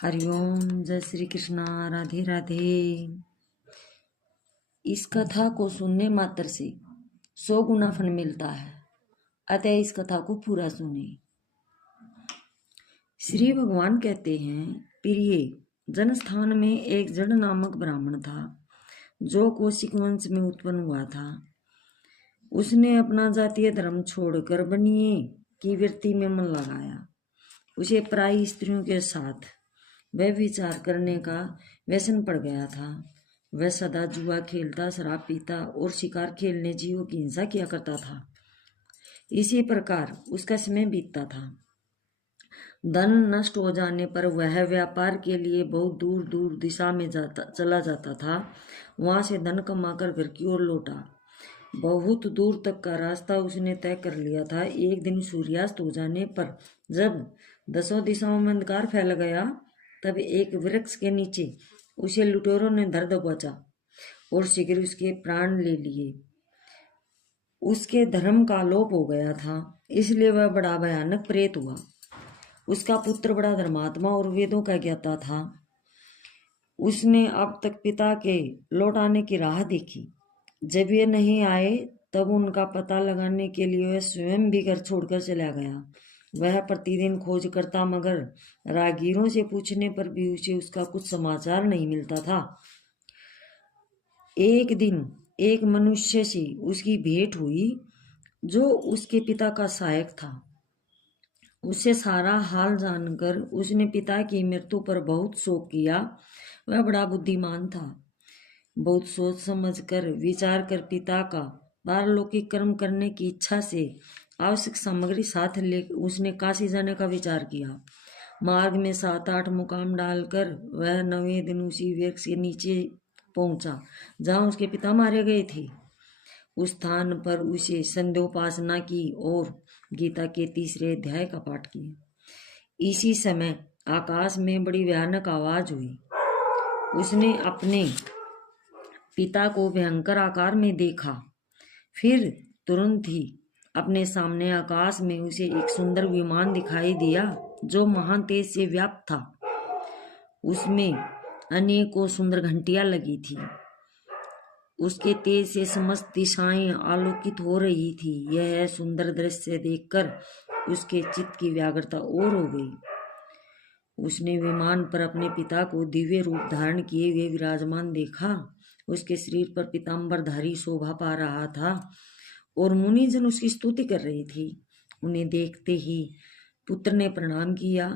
हरिओम, जय श्री कृष्णा, राधे राधे। इस कथा को सुनने मात्र से 100 गुना फल मिलता है, अतः इस कथा को पूरा सुने। श्री भगवान कहते हैं, प्रिय, जनस्थान में एक जड़ नामक ब्राह्मण था जो कौशिक वंश में उत्पन्न हुआ था। उसने अपना जातीय धर्म छोड़कर बनिए की वृत्ति में मन लगाया। उसे पराई स्त्रियों के साथ वह विचार करने का व्यसन पड़ गया था। वह सदा जुआ खेलता, शराब पीता और शिकार खेलने जीवों की हिंसा किया करता था। इसी प्रकार उसका समय बीतता था। धन नष्ट हो जाने पर वह व्यापार के लिए बहुत दूर दूर दिशा में चला जाता था। वहां से धन कमाकर घर की ओर लौटा। बहुत दूर तक का रास्ता उसने तय कर लिया था। एक दिन सूर्यास्त हो जाने पर जब 10 दिशाओं में अंधकार फैल गया, तब एक वृक्ष के नीचे उसे लुटेरों ने धर दबोचा और शीघ्र उसके प्राण ले लिए। उसके धर्म का लोप हो गया था, इसलिए वह बड़ा भयानक प्रेत हुआ। उसका पुत्र बड़ा धर्मात्मा और वेदों का ज्ञाता था। उसने अब तक पिता के लौट आने की राह देखी। जब ये नहीं आए, तब उनका पता लगाने के लिए वह स्वयं भी घर छोड़कर चला गया। वह प्रतिदिन खोज करता, मगर राहगीरों से पूछने पर भी उसे उसका कुछ समाचार नहीं मिलता था। एक दिन एक मनुष्य से उसकी भेंट हुई जो उसके पिता का सहायक था। उससे सारा हाल जानकर उसने पिता की मृत्यु पर बहुत शोक किया। वह बड़ा बुद्धिमान था। बहुत सोच समझ कर विचार कर पिता का पारलौकिक कर्म करने की इच्छा से आवश्यक सामग्री साथ ले उसने काशी जाने का विचार किया। मार्ग में 7-8 मुकाम डालकर वह 9वें दिन उसी वृक्ष के नीचे पहुंचा जहां उसके पिता मारे गए थे। उस स्थान पर उसे संध्योपासना की और गीता के 3रे अध्याय का पाठ किया। इसी समय आकाश में बड़ी भयानक आवाज हुई। उसने अपने पिता को भयंकर आकार में देखा। फिर तुरंत ही अपने सामने आकाश में उसे एक सुंदर विमान दिखाई दिया जो महान तेज से व्याप्त था। उसमें अनेकों सुंदर घंटियां लगी थी। उसके तेज से समस्त दिशाएं आलोकित हो रही थी। यह सुंदर दृश्य देखकर उसके चित्त की व्याकुलता और हो गई। उसने विमान पर अपने पिता को दिव्य रूप धारण किए हुए विराजमान देखा। उसके शरीर पर पीताम्बरधारी शोभा पा रहा था और मुनिजन उसकी स्तुति कर रही थी। उन्हें देखते ही पुत्र ने प्रणाम किया।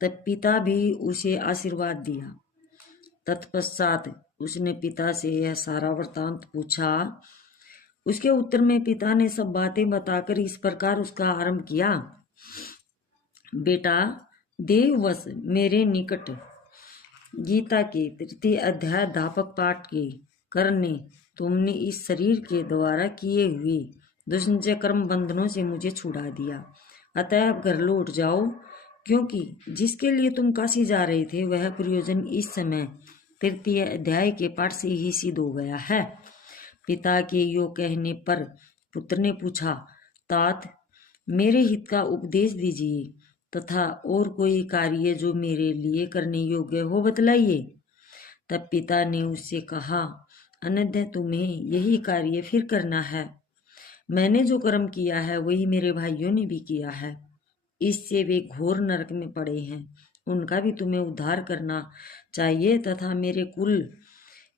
तब पिता भी उसे आशीर्वाद दिया। तत्पश्चात उसने पिता से यह सारा वृत्तांत पूछा। उसके उत्तर में पिता ने सब बातें बताकर इस प्रकार उसका आरंभ किया। बेटा, देववश मेरे निकट गीता के 3 अध्याय धापक पाठ के करने तुमने इस शरीर के द्वारा किए हुए दुष्चर्य कर्म बंधनों से मुझे छुड़ा दिया। अतः अब घर लौट जाओ, क्योंकि जिसके लिए तुम काशी जा रहे थे वह प्रयोजन इस समय 3 अध्याय के पाठ से ही सिद्ध हो गया है। पिता के यो कहने पर पुत्र ने पूछा, तात, मेरे हित का उपदेश दीजिए तथा और कोई कार्य जो मेरे लिए करने योग्य हो बतलाइए। तब पिता ने उससे कहा, अन्यथा तुम्हें यही कार्य फिर करना है। मैंने जो कर्म किया है वही मेरे भाइयों ने भी किया है। इससे वे घोर नरक में पड़े हैं। उनका भी तुम्हें उद्धार करना चाहिए तथा मेरे कुल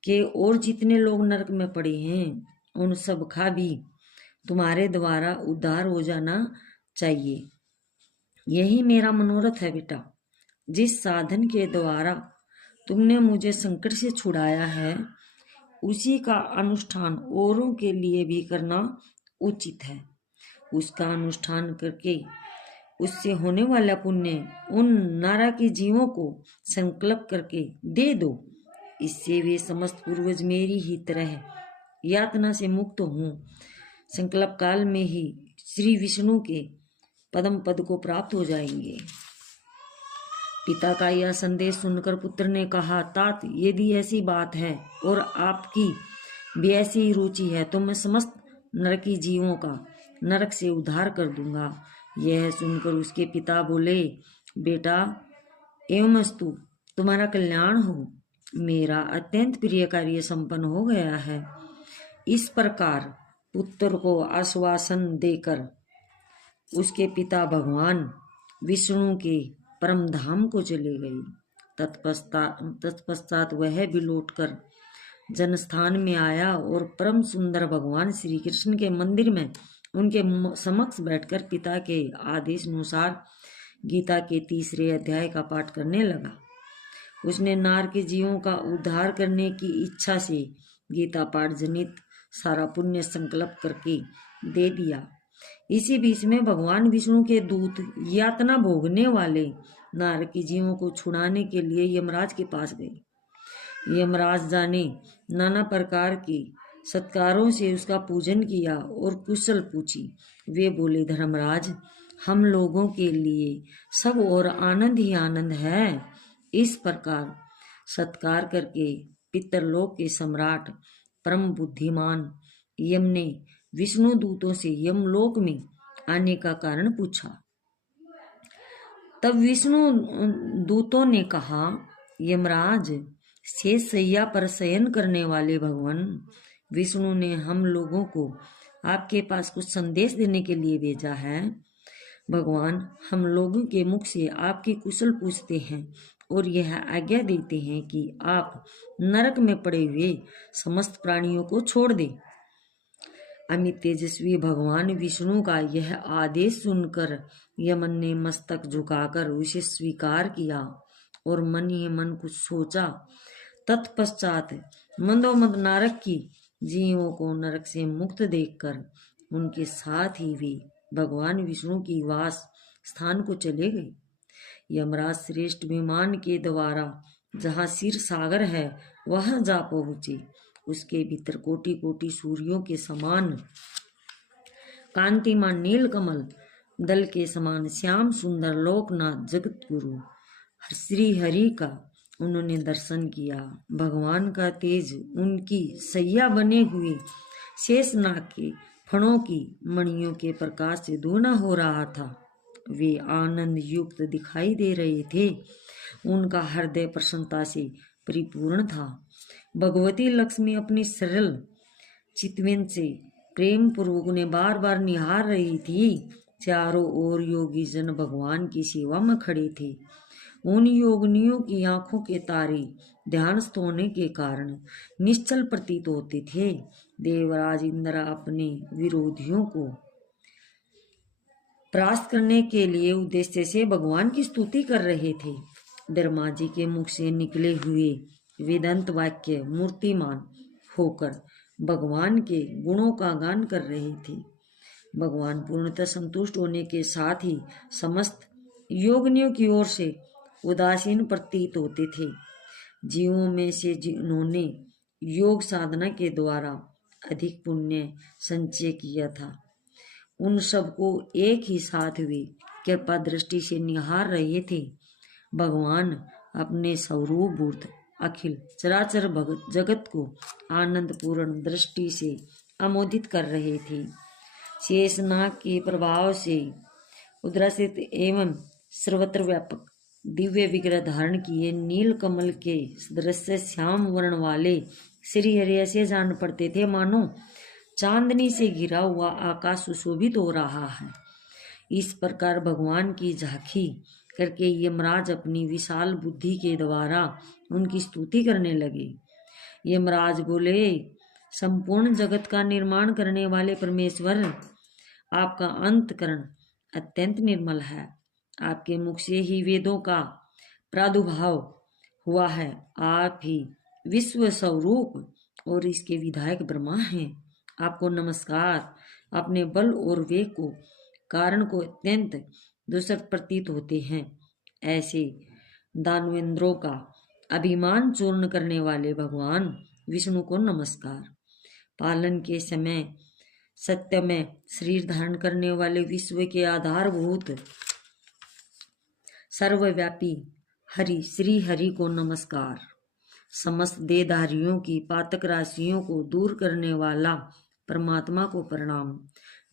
के और जितने लोग नरक में पड़े हैं उन सब का भी तुम्हारे द्वारा उद्धार हो जाना चाहिए। यही मेरा मनोरथ है बेटा। जिस साधन के द्वारा तुमने मुझे संकट से छुड़ाया है उसी का अनुष्ठान औरों के लिए भी करना उचित है। उसका अनुष्ठान करके उससे होने वाला पुण्य उन नाराकी जीवों को संकल्प करके दे दो। इससे वे समस्त पूर्वज मेरी ही तरह यातना से मुक्त हों। संकल्प काल में ही श्री विष्णु के पद्म पद को प्राप्त हो जाएंगे। पिता का यह संदेश सुनकर पुत्र ने कहा, तात, यदि ऐसी बात है और आपकी भी ऐसी ही रुचि है तो मैं समस्त नरकी जीवों का नरक से उद्धार कर दूंगा। यह सुनकर उसके पिता बोले, बेटा, एवमस्तु, तुम्हारा कल्याण हो। मेरा अत्यंत प्रिय कार्य संपन्न हो गया है। इस प्रकार पुत्र को आश्वासन देकर उसके पिता भगवान विष्णु के परम धाम को चले गए। तत्पश्चात वह भी लौटकर जनस्थान में आया और परम सुंदर भगवान श्री कृष्ण के मंदिर में उनके समक्ष बैठकर पिता के आदेश अनुसार गीता के 3 अध्याय का पाठ करने लगा। उसने नार के जीवों का उद्धार करने की इच्छा से गीता पाठ जनित सारा पुण्य संकल्प करके दे दिया। इसी बीच में भगवान विष्णु के दूत यातना भोगने वाले नार के जीवों को छुड़ाने के लिए यमराज के पास गए। यमराज जाने नाना प्रकार के सत्कारों से उसका पूजन किया और कुशल पूछी। वे बोले, धर्मराज, हम लोगों के लिए सब और आनंद ही आनंद है। इस प्रकार सत्कार करके पितरलोक के सम्राट परम बुद्धिमान यम ने विष्णु दूतों से यमलोक में आने का कारण पूछा। तब विष्णु दूतों ने कहा, यमराज, शेष शैया पर शयन करने वाले भगवान विष्णु ने हम लोगों को आपके पास कुछ संदेश देने के लिए भेजा है। भगवान हम लोगों के मुख से आपकी कुशल पूछते हैं और यह आज्ञा देते हैं कि आप नरक में पड़े हुए समस्त प्राणियों को छोड़ दें। अमित तेजस्वी भगवान विष्णु का यह आदेश सुनकर यमन ने मस्तक झुकाकर उसे स्वीकार किया और मन ही मन कुछ सोचा। तत्पश्चात मंदोमद नारक की जीवों को नरक से मुक्त देखकर उनके साथ ही वे भगवान विष्णु की वास स्थान को चले गए। यमराज श्रेष्ठ विमान के द्वारा जहाँ क्षीर सागर है वहां जा पहुंचे। उसके भीतर कोटि कोटि सूर्यों के समान कांतिमान नील कमल दल के समान श्याम सुंदर लोकनाथ जगत गुरु श्री हरि का उन्होंने दर्शन किया। भगवान का तेज उनकी सैया बने हुए शेषनाग के फणों की मणियों के प्रकाश से दूना हो रहा था। वे आनंद युक्त दिखाई दे रहे थे। उनका हृदय प्रसन्नता से परिपूर्ण था। भगवती लक्ष्मी अपनी सरल चितवन से प्रेम पूर्वक उन्हें बार बार निहार रही थी। चारों ओर योगी जन भगवान की सेवा में खड़े थे। उन योगिनियों की आंखों के तारे ध्यानस्थ होने के कारण निश्चल प्रतीत होते थे। देवराज इंद्र अपने विरोधियों को परास्त करने के लिए उद्देश्य से भगवान की स्तुति कर रहे थे। ब्रह्मा जी के मुख से निकले हुए वेदांत वाक्य मूर्तिमान होकर भगवान के गुणों का गान कर रहे थे। भगवान पूर्णतः संतुष्ट होने के साथ ही समस्त योगिनियों की ओर से उदासीन प्रतीत होते थे। जीवों में से जिन्होंने योग साधना के द्वारा अधिक पुण्य संचय किया था उन सबको एक ही साथ वे कृपा दृष्टि से निहार रहे थे। भगवान अपने स्वरूपभूत अखिल चराचर जगत को आनंद पूर्ण दृष्टि से अमोदित कर रहे थे। शेषनाग के प्रभाव से उद्रसित एवं सर्वत्र व्यापक दिव्य विग्रह धारण किए नील कमल के सदृश श्याम वर्ण वाले श्री हरि ऐसे जान पड़ते थे मानो चांदनी से घिरा हुआ आकाश सुशोभित हो रहा है। इस प्रकार भगवान की झांकी करके यमराज अपनी विशाल बुद्धि के द्वारा उनकी स्तुति करने लगे। यमराज बोले, संपूर्ण जगत का निर्माण करने वाले परमेश्वर, आपका अंतकरण अत्यंत निर्मल है। आपके मुख से ही वेदों का प्रादुर्भाव हुआ है। आप ही विश्व स्वरूप और इसके विधायक ब्रह्मा हैं। आपको नमस्कार। अपने बल और वेग को कारण को अत्यंत दूसर प्रतीत होते हैं। ऐसे दानवेंद्रों का अभिमान चूर्ण करने वाले भगवान विष्णु को नमस्कार। पालन के समय सत्य में शरीर धारण करने वाले विश्व के आधारभूत सर्वव्यापी हरि श्री हरि को नमस्कार। समस्त देहधारियों की पातक राशियों को दूर करने वाला परमात्मा को प्रणाम।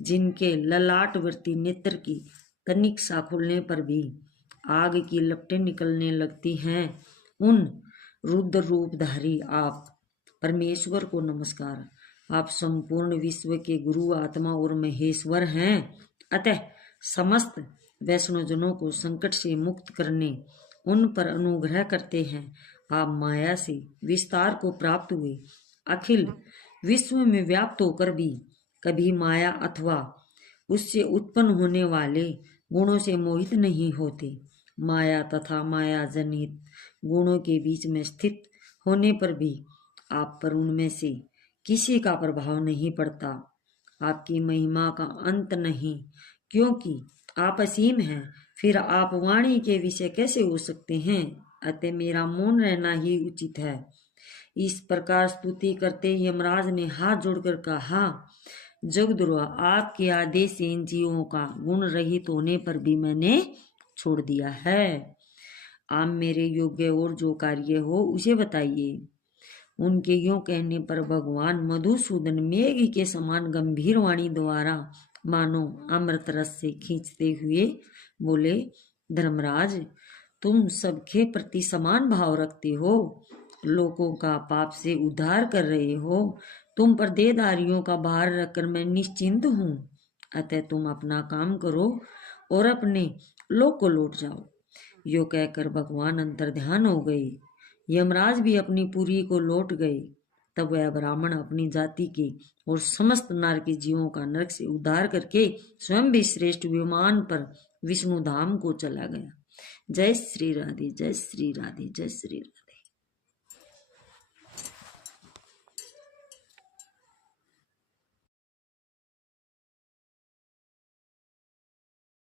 जिनके ललाटवर्ती नेत्र की तनिक सा खुलने पर भी आग की लपटें निकलने लगती हैं, उन रुद्र रूपधारी आप परमेश्वर को नमस्कार। आप संपूर्ण विश्व के गुरु, आत्मा और महेश्वर हैं। अतः समस्त वैष्णवजनों को संकट से मुक्त करने उन पर अनुग्रह करते हैं। आप माया से विस्तार को प्राप्त हुए, अखिल विश्व में व्याप्त होकर भी कभी माया अथवा उससे उत्पन्न होने वाले गुणों से मोहित नहीं होते। माया तथा माया जनित गुणों के बीच में स्थित होने पर भी आप पर उनमें से किसी का प्रभाव नहीं पड़ता। आपकी महिमा का अंत नहीं, क्योंकि आप असीम हैं। फिर आप वाणी के विषय कैसे हो सकते हैं? अतः मेरा मौन रहना ही उचित है। इस प्रकार स्तुति करते यमराज ने हाथ जोड़कर कहा, जगद्गुरु, आपके आदेश से इन जीवों का गुण रहित होने पर भी मैंने छोड़ दिया है। आप मेरे योग्य और जो कार्य हो उसे बताइए। उनके यूं कहने पर भगवान मधुसूदन मेघ के समान गंभीर वाणी द्वारा मानो अमृत रस से खींचते हुए बोले, धर्मराज, तुम सबके प्रति समान भाव रखते हो, लोगों का पाप से उद्धार कर रहे हो। तुम पर देहधारियों का भार रखकर मैं निश्चिंत हूँ। अतः तुम अपना काम करो और अपने लोक को लौट जाओ। यो कहकर भगवान अंतर्ध्यान हो गए। यमराज भी अपनी पुरी को लौट गए। तब वह ब्राह्मण अपनी जाति के और समस्त नर के जीवों का नरक से उद्धार करके स्वयं भी श्रेष्ठ विमान पर विष्णु धाम को चला गया। जय श्री राधे, जय श्री राधे, जय श्री राधे।